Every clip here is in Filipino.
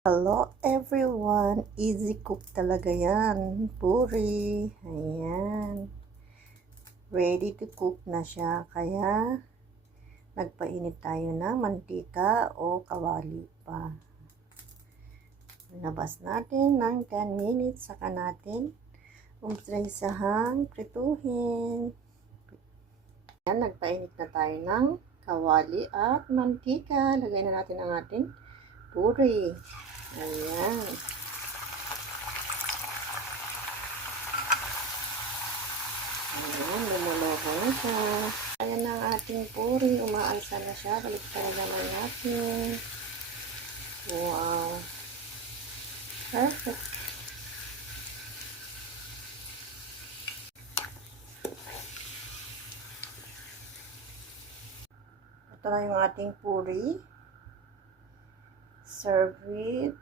Hello everyone! Easy cook talaga yan. Puri. Ayan. Ready to cook na siya. Kaya, nagpainit tayo ng mantika o kawali pa. Nabas natin ng 10 minutes. Saka natin umpisahang prituhin. Ayan, nagpainit na tayo ng kawali at mantika. Lagay na natin ang ating puri. Ayan. Ayan, lumuloko na siya. Ayan ang ating puri. Umaalsa na siya. Balik talaga naman natin. Wow. Perfect. Ito na yung ating puri. Serve with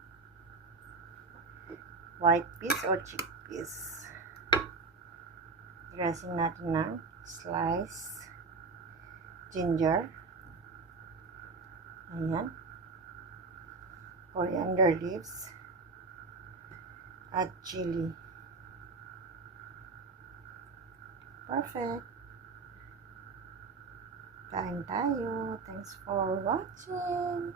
white peas or chickpeas. Dressing natin ng slice ginger. Ayan. Coriander leaves. At chili. Perfect. Kain tayo. Thanks for watching.